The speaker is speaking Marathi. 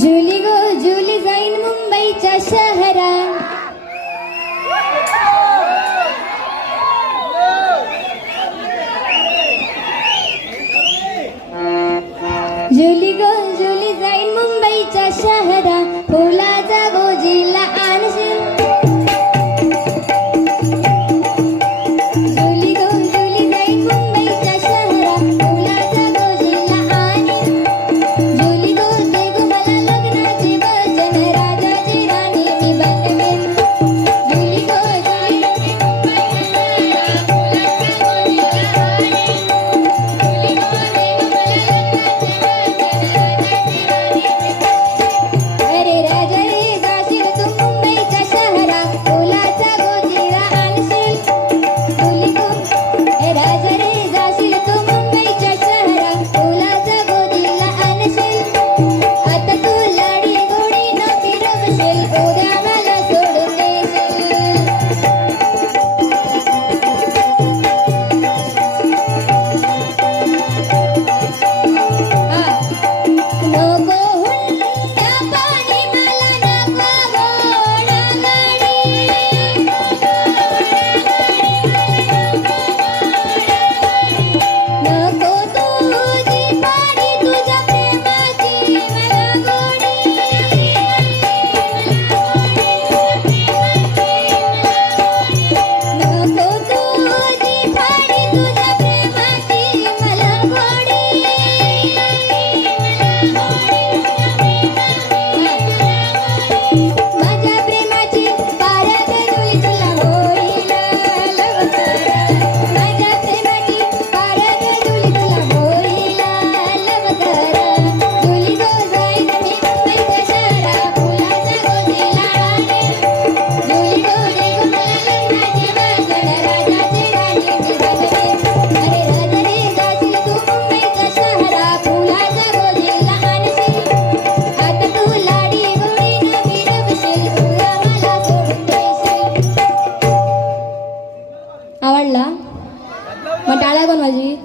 जुली गो जुली जाईन मुंबईच्या शहरात, जुली गो जुली जाईन मुंबईच्या शहरात, फुलाचा गोजीला आणशील. जुली गो जुली जाईन मुंबईच्या शहरात, फुलाचा गोजीला आणीन. जुली गो दे गो मला लग्नाचे वचन, राजाची राणी मी बनवेन. जुली गो जुली अरे राजा रे जाशील तू मुंबईच्या शहरात, फुलाचा गोजीला आणशील. जुली गो ए राजा रे जाशील तू मुंबईच्या शहरात, फुलाचा गोजीला आणशील. आता तू लाडी गोडी न फिरवशील, उद्या मला सोडून देशील. नको हुंडा पाणी मला नको घोडागाडी. नको तुझी पाणी तुझ्या प्रेमाची मला गोडी. नको तुझी पाणी तुझ्या प्रेमाची मला गोडी. माझ्या प्रेमाची पारख जुली तुला होईल लवकर. माझ्या प्रेमाची पारख जुली तुला होईल लवकर. जुली गो जाईन मी मुंबईच्या शहरात, फुलाचा गोजीला आणीन. जुली गो दे गो मला लग्नाचे वचन, राजाची राणी मी बनवेन. अरे राजा रे जाशील तू मुंबईच्या शहरात, फुलाचा गोजीला आणशील. आता तू लाडी गोडी न फिरवशील, उद्या मला सोडून देशील. आवडला? मग टाळा कोण माझी?